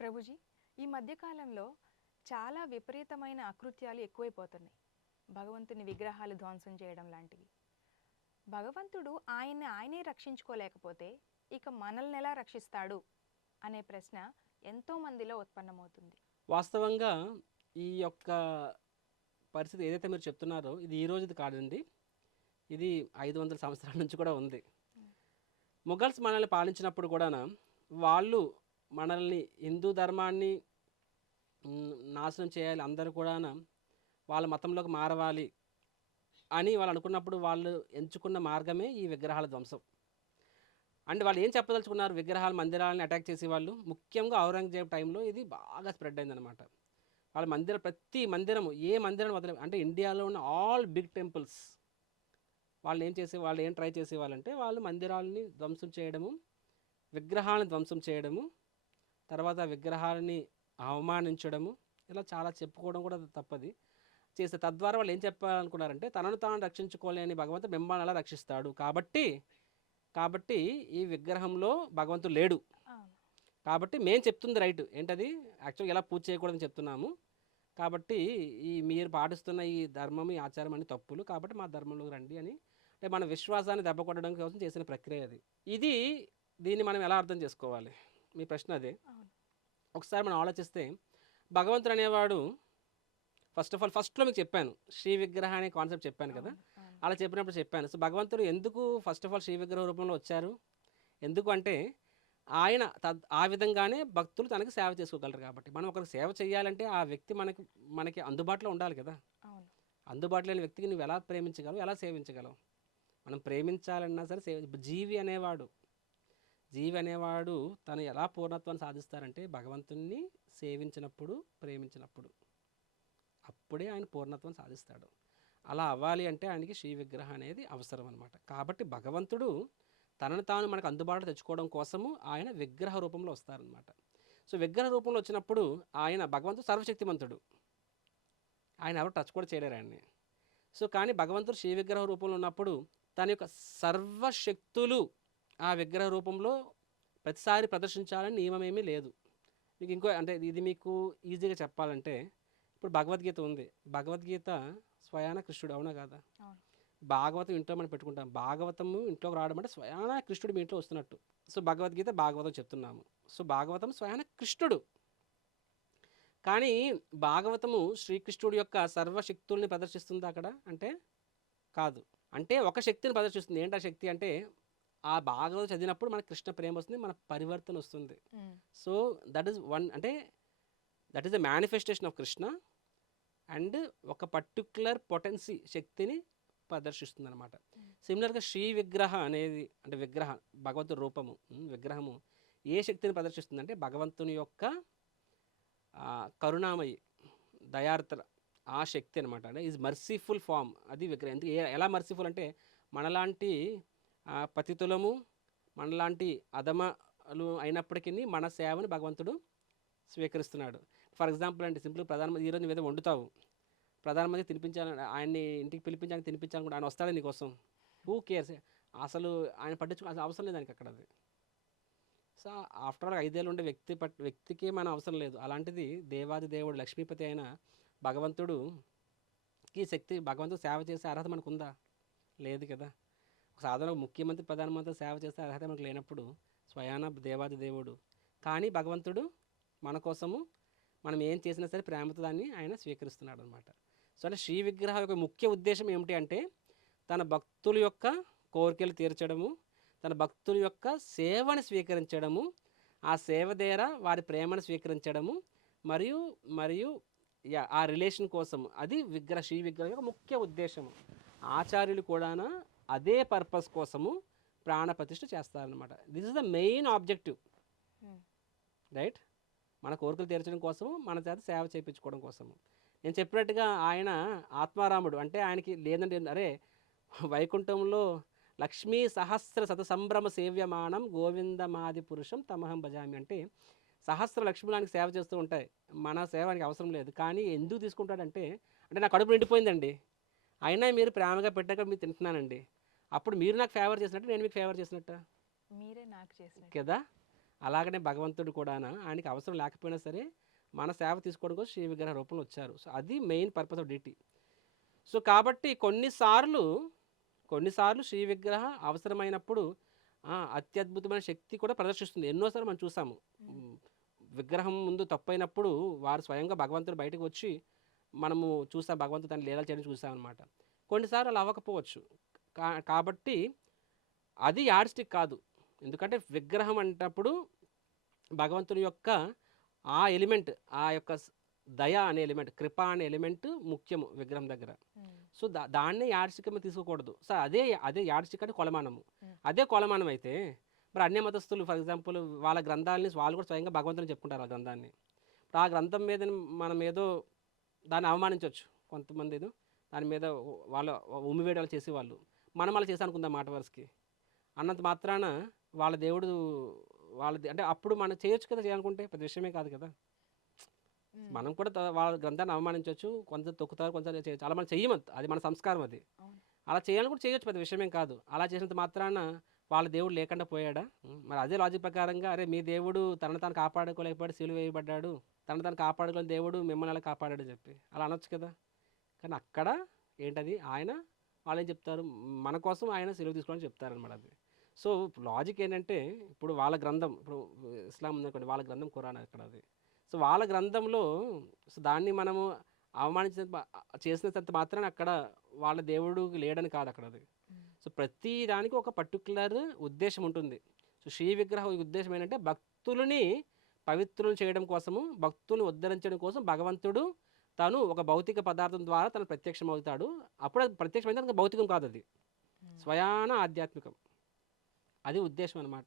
ప్రభుజీ ఈ మధ్యకాలంలో చాలా విపరీతమైన అకృత్యాలు ఎక్కువైపోతున్నాయి. భగవంతుని విగ్రహాలు ధ్వంసం చేయడం లాంటివి. భగవంతుడు ఆయన్ని ఆయనే రక్షించుకోలేకపోతే ఇక మనల్ని ఎలా రక్షిస్తాడు అనే ప్రశ్న ఎంతో మందిలో ఉత్పన్నమవుతుంది. వాస్తవంగా ఈ యొక్క పరిస్థితి ఏదైతే మీరు చెప్తున్నారో ఇది ఈ రోజుది కాదండి. ఇది ఐదు వందల సంవత్సరాల నుంచి కూడా ఉంది. మొఘల్స్ మనల్ని పాలించినప్పుడు కూడా వాళ్ళు మనల్ని హిందూ ధర్మాన్ని నాశనం చేయాలి. అందరూ కూడా వాళ్ళ మతంలోకి మారవాలి అని వాళ్ళు అనుకున్నప్పుడు వాళ్ళు ఎంచుకున్న మార్గమే ఈ విగ్రహాల ధ్వంసం. అంటే వాళ్ళు ఏం చెప్పదలుచుకున్నారు? విగ్రహాలు మందిరాలను అటాక్ చేసే వాళ్ళు ముఖ్యంగా ఔరంగజేబ్ టైంలో ఇది బాగా స్ప్రెడ్ అయిందనమాట వాళ్ళ మందిరం ప్రతి మందిరము ఏ మందిరం వదిలే అంటే ఇండియాలో ఉన్న ఆల్ బిగ్ టెంపుల్స్ వాళ్ళు ఏం చేసే వాళ్ళు ఏం ట్రై చేసేవాళ్ళంటే వాళ్ళు మందిరాలని ధ్వంసం చేయడము విగ్రహాలను ధ్వంసం చేయడము తర్వాత విగ్రహాలని అవమానించడము. ఇలా చాలా చెప్పుకోవడం కూడా తప్పది. చేస్తే తద్వారా వాళ్ళు ఏం చెప్పాలనుకున్నారంటే తనను తాను రక్షించుకోలేని భగవంతుడు మిమ్మల్ని అలా రక్షిస్తాడు. కాబట్టి కాబట్టి ఈ విగ్రహంలో భగవంతుడు లేడు. కాబట్టి మేము చెప్తుంది రైట్. ఏంటది? యాక్చువల్గా ఎలా పూజ చేయకూడదని చెప్తున్నాము. కాబట్టి ఈ మీరు పాటిస్తున్న ఈ ధర్మం ఈ ఆచారం అన్ని తప్పులు. కాబట్టి మా ధర్మంలోకి రండి అని. అంటే మన విశ్వాసాన్ని దెబ్బ కొట్టడం కోసం చేసిన ప్రక్రియ అది. ఇది దీన్ని మనం ఎలా అర్థం చేసుకోవాలి? మీ ప్రశ్న అదే. ఒకసారి మనం ఆలోచిస్తే భగవంతుడు అనేవాడు ఫస్ట్ ఆఫ్ ఆల్ ఫస్ట్లో మీకు చెప్పాను శ్రీ విగ్రహ అనే కాన్సెప్ట్ చెప్పాను కదా. అలా చెప్పినప్పుడు చెప్పాను. సో భగవంతుడు ఎందుకు ఫస్ట్ ఆఫ్ ఆల్ శ్రీ విగ్రహ రూపంలో వచ్చారు? ఎందుకు అంటే ఆయన ఆ విధంగానే భక్తులు తనకి సేవ చేసుకోగలరు కాబట్టి. మనం ఒకరికి సేవ చేయాలంటే ఆ వ్యక్తి మనకి మనకి అందుబాటులో ఉండాలి కదా. అందుబాటులో లేని వ్యక్తికి నువ్వు ఎలా ప్రేమించగలవు? ఎలా సేవించగలవు? మనం ప్రేమించాలన్నా సరే సేవ జీవి అనేవాడు జీవి అనేవాడు తను ఎలా పూర్ణత్వాన్ని సాధిస్తారంటే భగవంతుణ్ణి సేవించినప్పుడు ప్రేమించినప్పుడు. అప్పుడే ఆయన పూర్ణత్వం సాధిస్తాడు. అలా అవ్వాలి అంటే ఆయనకి శ్రీ విగ్రహం అనేది అవసరం అనమాట కాబట్టి భగవంతుడు తనను తాను మనకు అందుబాటులో తెచ్చుకోవడం కోసము ఆయన విగ్రహ రూపంలో వస్తారనమాట సో విగ్రహ రూపంలో వచ్చినప్పుడు ఆయన భగవంతుడు సర్వశక్తిమంతుడు. ఆయన ఎవరు టచ్ కూడా చేయలేరు ఆయన్ని. సో కానీ భగవంతుడు శ్రీ విగ్రహ రూపంలో ఉన్నప్పుడు తన యొక్క సర్వశక్తులు ఆ విగ్రహ రూపంలో ప్రతిసారి ప్రదర్శించాలని నియమం ఏమీ లేదు. మీకు ఇంకో అంటే ఇది మీకు ఈజీగా చెప్పాలంటే ఇప్పుడు భగవద్గీత ఉంది. భగవద్గీత స్వయాన కృష్ణుడు అవునా కాదా? భాగవతం ఇంట్లో మనం పెట్టుకుంటాం. భాగవతము ఇంట్లోకి రావడం అంటే స్వయాన కృష్ణుడు మీ ఇంట్లో వస్తున్నట్టు. సో భగవద్గీత భాగవతం చెప్తున్నాము. సో భాగవతం స్వయాన కృష్ణుడు. కానీ భాగవతము శ్రీకృష్ణుడి యొక్క సర్వశక్తుల్ని ప్రదర్శిస్తుంది అక్కడ? అంటే కాదు. అంటే ఒక శక్తిని ప్రదర్శిస్తుంది. ఏంటి ఆ శక్తి? అంటే ఆ భాగవతం చదివినప్పుడు మనకు కృష్ణ ప్రేమ వస్తుంది మన పరివర్తన వస్తుంది. సో దట్ ఈస్ వన్ అంటే that is the manifestation of Krishna and ఒక పర్టికులర్ పొటెన్సీ శక్తిని ప్రదర్శిస్తుంది అనమాట సిమిలర్గా శ్రీ విగ్రహ అనేది అంటే విగ్రహ భగవంతుడి రూపము విగ్రహము ఏ శక్తిని ప్రదర్శిస్తుంది అంటే భగవంతుని యొక్క కరుణామయి దయార్ద్ర ఆ శక్తి అనమాట అంటే ఈజ్ మర్సీఫుల్ ఫామ్ అది విగ్రహం. ఎందుకు ఎలా మర్సీఫుల్ అంటే మనలాంటి పతితులము మనలాంటి అధమలు అయినప్పటికీ మన సేవని భగవంతుడు స్వీకరిస్తున్నాడు. ఫర్ ఎగ్జాంపుల్ అంటే సింపుల్ ప్రధానమంత్రి ఈరోజు నువ్వు ఏదో వండుతావు. ప్రధానమంత్రి తినిపించాలని ఆయన్ని ఇంటికి పిలిపించాలని తినిపించాలనుకుంటే ఆయన వస్తాడు నీకోసం హూ కేర్స్ అసలు ఆయన పట్టించుకోవాల్సిన అవసరం లేదు ఆయనకి అక్కడ అది సో ఆఫ్టర్ ఆల్ ఐదేళ్ళు ఉండే వ్యక్తి పట్ వ్యక్తికి మన అవసరం లేదు. అలాంటిది దేవాది దేవుడు లక్ష్మీపతి అయిన భగవంతుడుకి శక్తి భగవంతుడు సేవ చేసే అర్హత మనకు ఉందా లేదు కదా. ఒక సాధారణ ముఖ్యమంత్రి ప్రధానమంత్రి సేవ చేసే అర్హత మనకు లేనప్పుడు స్వయాన దేవాది దేవుడు. కానీ భగవంతుడు మన కోసము మనం ఏం చేసినా సరే ప్రేమతో దాన్ని ఆయన స్వీకరిస్తున్నాడు అనమాట సో అంటే శ్రీ విగ్రహం యొక్క ముఖ్య ఉద్దేశం ఏమిటి అంటే తన భక్తుల యొక్క కోరికలు తీర్చడము తన భక్తుల యొక్క సేవను స్వీకరించడము ఆ సేవ ద్వారా వారి ప్రేమను స్వీకరించడము మరియు మరియు ఆ రిలేషన్ కోసం. అది విగ్రహ శ్రీ విగ్రహం యొక్క ముఖ్య ఉద్దేశము. ఆచార్యులు కూడా అదే పర్పస్ కోసము ప్రాణప్రతిష్ఠ చేస్తారనమాట this is the main objective. Right మన కోరికలు తీర్చడం కోసము మన చేత సేవ చేయించుకోవడం కోసము. నేను చెప్పినట్టుగా ఆయన ఆత్మారాముడు అంటే ఆయనకి లేదంటే అరే వైకుంఠంలో లక్ష్మీ సహస్ర శత సంభ్రమ సేవ్యమానం గోవిందమాది పురుషం తమహం భజామి అంటే సహస్ర లక్ష్మీలానికి సేవ చేస్తూ ఉంటాయి. మన సేవ ఆయనకి అవసరం లేదు. కానీ ఎందుకు తీసుకుంటాడంటే అంటే నా కడుపు నిండిపోయిందండి. అయినా మీరు ప్రేమగా పెట్టాక మీరు తింటున్నానండి. అప్పుడు మీరు నాకు ఫేవర్ చేసినట్టు నేను మీకు ఫేవర్ చేసినట్టు? మీరే నాకు చేసినట్టు. కదా? అలాగనే భగవంతుడు కూడా ఆయనకి అవసరం లేకపోయినా సరే మన సేవ తీసుకోవడం కోసం శ్రీ విగ్రహ రూపంలో వచ్చారు. సో అది main purpose of duty so కాబట్టి కొన్నిసార్లు కొన్నిసార్లు శ్రీ విగ్రహ అవసరమైనప్పుడు అత్యద్భుతమైన శక్తి కూడా ప్రదర్శిస్తుంది. ఎన్నోసార్లు మనం చూసాము. విగ్రహం ముందు తప్పైనప్పుడు వారు స్వయంగా భగవంతుడు బయటకు వచ్చి మనము చూసాం భగవంతుడు తన లీలలు చేయడం చూసాం అనమాట కొన్నిసార్లు అలా అవ్వకపోవచ్చు. కా కాబట్టి అది యాడ్స్టిక్ కాదు. ఎందుకంటే విగ్రహం అంటప్పుడు భగవంతుని యొక్క ఆ ఎలిమెంట్ ఆ యొక్క దయ అనే ఎలిమెంట్ కృప అనే ఎలిమెంట్ ముఖ్యము విగ్రహం దగ్గర. సో దా దాన్నే యాడ్స్టిక్ మీద తీసుకోకూడదు. సో అదే అదే యాడ్స్టిక్ అంటే కొలమానము. అదే కొలమానం అయితే మరి అన్య మతస్థులు ఫర్ ఎగ్జాంపుల్ వాళ్ళ గ్రంథాలని వాళ్ళు కూడా స్వయంగా భగవంతుని చెప్పుకుంటారు ఆ గ్రంథాన్ని. ఇప్పుడు ఆ గ్రంథం మీద మనం ఏదో దాన్ని అవమానించవచ్చు కొంతమంది ఏదో దాని మీద వాళ్ళ ఉమ్మివేయడాలు చేసేవాళ్ళు. మనం అలా చేసి అనుకుందాం మాట వరుసకి. అన్నంత మాత్రాన వాళ్ళ దేవుడు వాళ్ళది అంటే అప్పుడు మనం చేయొచ్చు కదా చేయాలనుకుంటే పెద్ద విషయమే కాదు కదా. మనం కూడా వాళ్ళ గ్రంథాన్ని అవమానించవచ్చు కొంత తొక్కుతారు కొంత చేయొచ్చు. అలా మనం చెయ్యము. అది మన సంస్కారం అది. అలా చేయాలని కూడా చేయొచ్చు పెద్ద విషయమేం కాదు. అలా చేసినంత మాత్రాన వాళ్ళ దేవుడు లేకుండా పోయాడా? మరి అదే లాజిక్ ప్రకారంగా అరే మీ దేవుడు తనను తాను కాపాడుకోలేకపోయాడు సిలువ వేయబడ్డాడు. తనను తాను కాపాడుకోలేని దేవుడు మిమ్మల్ని అలా కాపాడాడు చెప్పి. అలా అనొచ్చు కదా. కానీ అక్కడ ఏంటది? ఆయన వాళ్ళు ఏం చెప్తారు? మన కోసం ఆయన సిలువ తీసుకోవాలని చెప్తారనమాట అది. సో లాజిక్ ఏంటంటే ఇప్పుడు వాళ్ళ గ్రంథం ఇప్పుడు ఇస్లాం ఉందనుకోండి వాళ్ళ గ్రంథం ఖురాన్ అక్కడ అది. సో వాళ్ళ గ్రంథంలో సో దాన్ని మనము అవమానించిన చేసినంత మాత్రాన అక్కడ వాళ్ళ దేవుడు లేడని కాదు అక్కడ అది. సో ప్రతి దానికి ఒక పర్టికులర్ ఉద్దేశం ఉంటుంది. సో శ్రీ విగ్రహ ఉద్దేశం ఏంటంటే భక్తులని పవిత్రులు చేయడం కోసము భక్తులను ఉద్ధరించడం కోసం భగవంతుడు తాను ఒక భౌతిక పదార్థం ద్వారా తను ప్రత్యక్షం అవుతాడు అప్పుడు అది ప్రత్యక్షమైతే తనకు భౌతికం కాదు అది. స్వయాన ఆధ్యాత్మికం. అది ఉద్దేశం అనమాట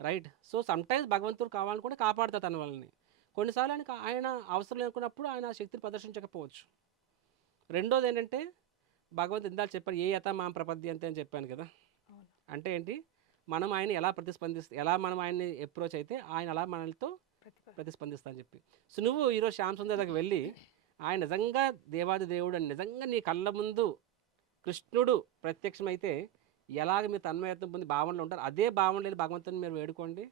రైట్? సో సమ్టైమ్స్ భగవంతుడు కావాలని కూడా కాపాడుతా తన వాళ్ళని కొన్నిసార్లు ఆయనకు ఆయన అవసరం లేకున్నప్పుడు ఆయన శక్తిని ప్రదర్శించకపోవచ్చు. రెండోది ఏంటంటే భగవంతుడు ఇందాక చెప్పారు ఏ యథ మా ప్రపద్య అంతే అని చెప్పాను కదా. అంటే ఏంటి? మనం ఆయన ఎలా ప్రతిస్పందిస్తే ఎలా మనం ఆయన్ని అప్రోచ్ అయితే ఆయన అలా మనతో ప్రతిస్పందిస్తా అని చెప్పి. సో నువ్వు ఈరోజు శ్యామ్ సుందర్ దగ్గరికి వెళ్ళి ఆయన నిజంగా దేవాది దేవుడు అని నిజంగా నీ కళ్ళ ముందు కృష్ణుడు ప్రత్యక్షమైతే ఎలాగ మీరు తన్మయత్వం పొంది భావనలో ఉంటారు అదే భావన లేని భగవంతుని మీరు వేడుకోండి.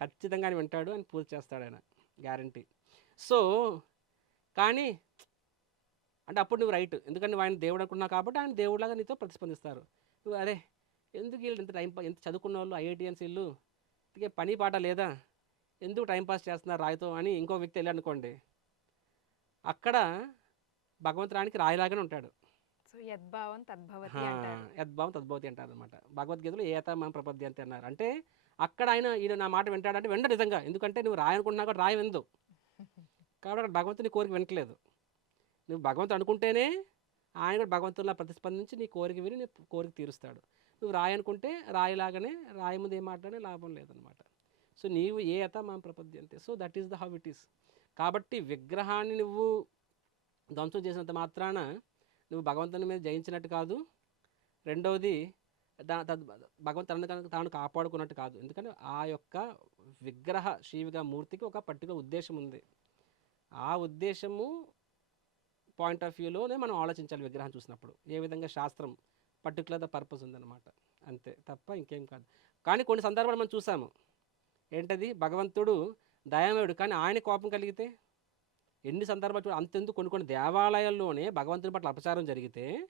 ఖచ్చితంగా ఆయన వింటాడు అని పూజ చేస్తాడు ఆయన గ్యారంటీ సో కానీ అంటే అప్పుడు నువ్వు రైట్ ఎందుకంటే నువ్వు ఆయన దేవుడు అనుకున్నావు కాబట్టి ఆయన దేవుడిలాగా నీతో ప్రతిస్పందిస్తారు. నువ్వు అరే ఎందుకు వీళ్ళు ఇంత టైం పా- ఎంత చదువుకున్న వాళ్ళు ఐఐటిఎన్స్ వీళ్ళు ఇంకే పని పాట లేదా? ఎందుకు టైం పాస్ చేస్తున్నారు రాయితో అని ఇంకో వ్యక్తి వెళ్ళి అనుకోండి అక్కడ భగవంతురానికి రాయిలాగానే ఉంటాడు. యద్భావం తద్భవతి అంటారు. అనమాట భగవద్గీతలో ఏత మన ప్రపద్య అంతే అన్నారు. అంటే అక్కడ ఆయన ఈయన నా మాట వింటాడంటే వెంట నిజంగా. ఎందుకంటే నువ్వు రాయి అనుకుంటున్నా కూడా రాయి విందు కాబట్టి అక్కడ భగవంతుని కోరిక వినట్లేదు. నువ్వు భగవంతుడు అనుకుంటేనే ఆయన కూడా భగవంతుడిలా ప్రతిస్పందించి నీ కోరిక విని నీ కోరిక తీరుస్తాడు. నువ్వు రాయనుకుంటే రాయిలాగానే రాయి ముందు ఏం మాట్లాడే లాభం లేదనమాట. సో నీవు ఏ అత మా ప్రపద్యంతే so that is the how it is. కాబట్టి విగ్రహాన్ని నువ్వు ధ్వంసం చేసినంత మాత్రాన నువ్వు భగవంతుని మీద జయించినట్టు కాదు. రెండవది దా భగవంతు తనను కనుక తాను కాపాడుకున్నట్టు కాదు. ఎందుకంటే ఆ యొక్క విగ్రహ శ్రీవిగా మూర్తికి ఒక పర్టికులర్ ఉద్దేశం ఉంది. ఆ ఉద్దేశము పాయింట్ ఆఫ్ వ్యూలోనే మనం ఆలోచించాలి విగ్రహం చూసినప్పుడు. ఏ విధంగా శాస్త్రం పర్టికులర్ ద పర్పస్ ఉందన్నమాట. అంతే తప్ప ఇంకేం కాదు. కానీ కొన్ని సందర్భాలు మనం చూసాము. ఏంటది? భగవంతుడు దయామయుడు. కానీ ఆయన కోపం కలిగితే? ఎన్ని సందర్భాలు అంతెందుకు కొన్ని కొన్ని దేవాలయాల్లోనే భగవంతుని పట్ల అపచారం జరిగితే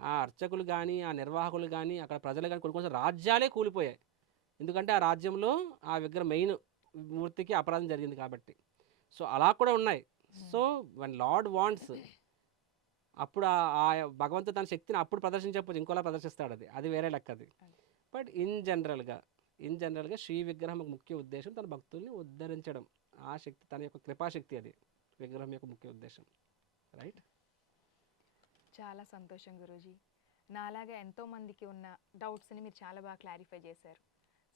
ఆ అర్చకులు కానీ ఆ నిర్వాహకులు కానీ అక్కడ ప్రజలు కానీ కొన్ని కొన్ని రాజ్యాలే కూలిపోయాయి. ఎందుకంటే ఆ రాజ్యంలో ఆ విగ్రహం మెయిన్ మూర్తికి అపరాధం జరిగింది కాబట్టి. సో అలా కూడా ఉన్నాయి. సో వన్ లార్డ్ వాంట్స్ అప్పుడు ఆ భగవంతుడు తన శక్తిని అప్పుడు ప్రదర్శించకపోతే ఇంకోలా ప్రదర్శిస్తాడు అది అది వేరే లెక్క అది. బట్ ఇన్ జనరల్గా ఇన్ జనరల్గా శ్రీ విగ్రహం ముఖ్య ఉద్దేశం తన భక్తుల్ని ఉద్ధరించడం. ఆ శక్తి తన యొక్క కృపాశక్తి అది. విగ్రహం యొక్క ముఖ్య ఉద్దేశం. రైట్? చాలా సంతోషం గురూజీ. నాలాగా ఎంతో మందికి ఉన్న డౌట్స్ని మీరు చాలా బాగా క్లారిఫై చేశారు.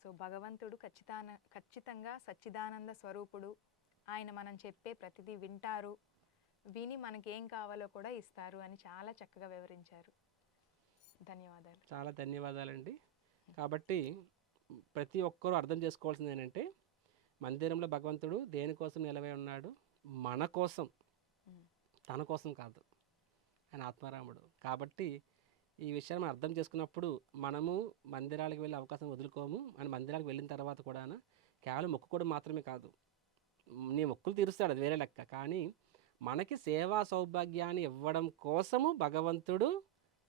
సో భగవంతుడు ఖచ్చితాన ఖచ్చితంగా సచ్చిదానంద స్వరూపుడు. ఆయన మనం చెప్పే ప్రతిదీ వింటారు. విని మనకి ఏం కావాలో కూడా ఇస్తారు అని చాలా చక్కగా వివరించారు. ధన్యవాదాలు. చాలా ధన్యవాదాలండి. కాబట్టి ప్రతి ఒక్కరూ అర్థం చేసుకోవాల్సింది ఏంటంటే మందిరంలో భగవంతుడు దేనికోసం నిలవై ఉన్నాడు? మన కోసం. తన కోసం కాదు. ఆయన ఆత్మారాముడు. కాబట్టి ఈ విషయాన్ని మనం అర్థం చేసుకున్నప్పుడు మనము మందిరాలకు వెళ్ళే అవకాశం వదులుకోము. మన మందిరాలకు వెళ్ళిన తర్వాత కూడా కేవలం మొక్కుకోవడం మాత్రమే కాదు. నీ మొక్కులు తీరుస్తాడు అది వేరే లెక్క. కానీ మనకి సేవా సౌభాగ్యాన్ని ఇవ్వడం కోసము భగవంతుడు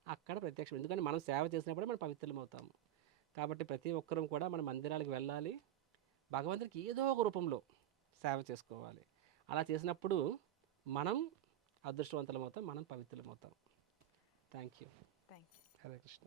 అక్కడ ప్రత్యక్షం. ఎందుకంటే మనం సేవ చేసినప్పుడే మనం పవిత్రం అవుతాము కాబట్టి ప్రతి ఒక్కరం కూడా మన మందిరాలకు వెళ్ళాలి. భగవంతుడికి ఏదో ఒక రూపంలో సేవ చేసుకోవాలి. అలా చేసినప్పుడు మనం అదృష్టవంతులం అవుతాం మనం పవిత్రులం అవుతాం thank you thank you Hare Krishna